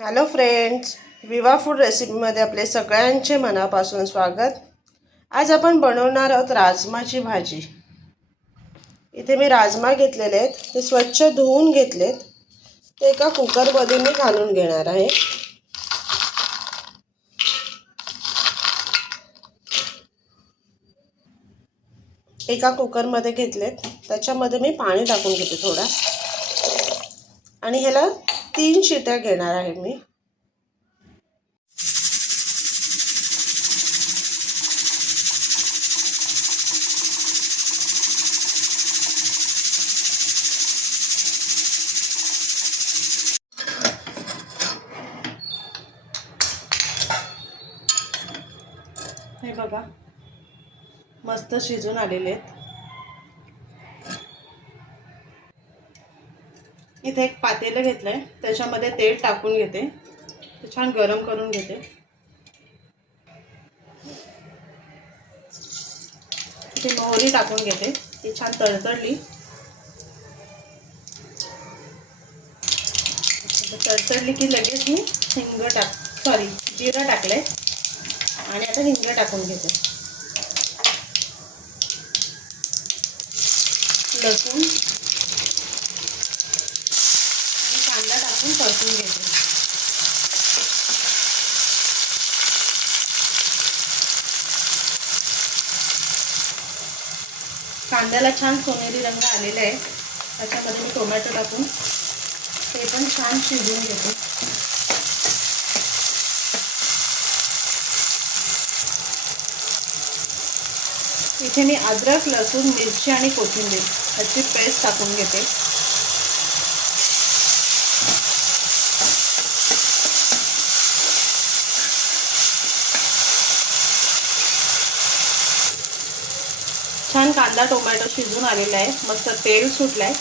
Hello friends विवा food रेसिपीमध्ये आपले सगळ्यांचे मनापासून स्वागत. आज आपण बनवणार आहोत राजमाची भाजी. इथे मी राजमा घेतलेले आहेत. ते स्वच्छ धुवून घेतलेत. ते एका कुकरमध्ये मी घालून घेणार आहे. एका कुकरमध्ये घेतलेत. त्याच्यामध्ये मी पाणी टाकून घेते थोडा. आणि ह्याला तीन शिट्या घेणार आहे मी. हे बघा मस्त शिजून आलेले आहेत. इथे एक पातेलं घेतलंय. त्याच्यामध्ये तेल टाकून घेते. ते छान गरम करून घेते. इथे मोहरी टाकून घेते. ती छान तडतडली. तडतडली की लगेच मी हिंग टाक सॉरी जिरं टाकलंय. आणि आता हिंग टाकून घेते. लसूण आणि कांदा टाकून परतून घेते. कांद्याला छान सोनेरी रंग आलेला आहे. त्याच्यामध्ये मी टोमॅटो टाकून ते पण छान शिजवून घेते. इथे मी अद्रक लसूण मिरची आणि कोथिंबीर ह्याची पेस्ट टाकून घेते. छान कांदा टोमॅटो शिजून आलेला आहे. मस्त तेल सुटलं आहे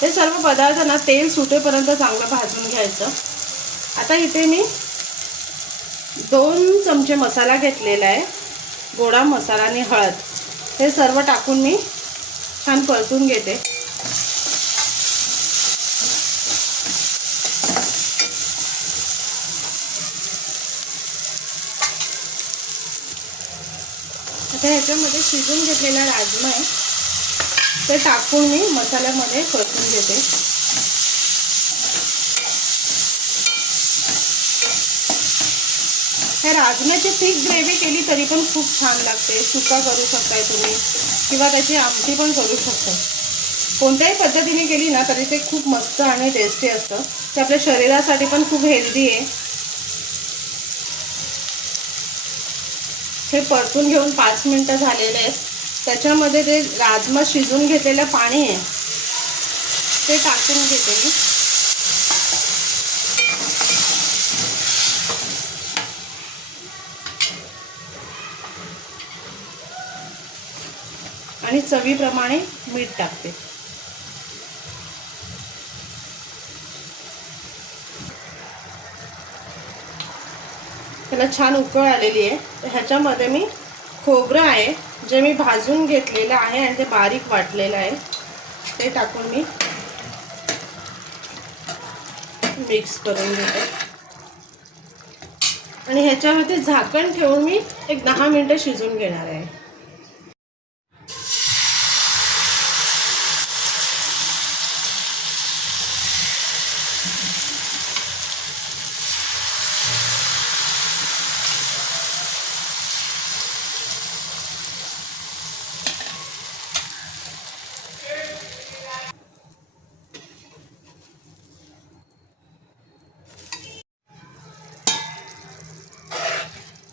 हे सर्व पदार्थ ना तेल सुटेपर्यंत चांगलं भाजून घ्यायचं. आता इथे मी दोन चमचे मसाला घेतलेला आहे. गोडा मसाला आणि हळद. हे सर्व टाकून मी छान परतून घेते. आता ह्याच्यामध्ये शिजून घेतलेला राजमा आहे. ते टाकून मी मसाल्यामध्ये परतून घेते. ह्या राजम्याची थिक ग्रेव्ही केली तरी पण खूप छान लागते. सुका करू शकताय तुम्ही. किंवा त्याची आमटी पण करू शकता. कोणत्याही पद्धतीने केली ना तरी ते खूप मस्त आणि टेस्टी असतं. ते आपल्या शरीरासाठी पण खूप हेल्दी आहे. हे परतून घेऊन पाच मिनटं झालेले आहेत. त्याच्यामध्ये ते राजमा शिजून घेतलेलं पाणी आहे. ते टाकून घेते मी. आणि चवीप्रमाणे मीठ टाकते. त्याला छान उकळ आलेली आहे. तर ह्याच्यामध्ये मी खोबरं आहे जे मी भाजून घेतलेलं आहे आणि ते बारीक वाटलेलं आहे. ते टाकून मी मिक्स करून घेते. आणि ह्याच्यामध्ये झाकण ठेवून मी एक दहा मिनटं शिजून घेणार आहे.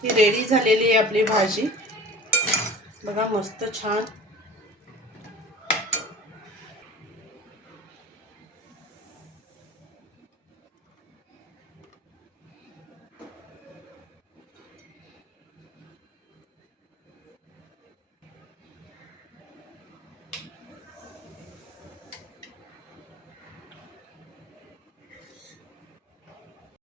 ही रेडी झालेली आहे आपली भाजी. बघा मस्त छान.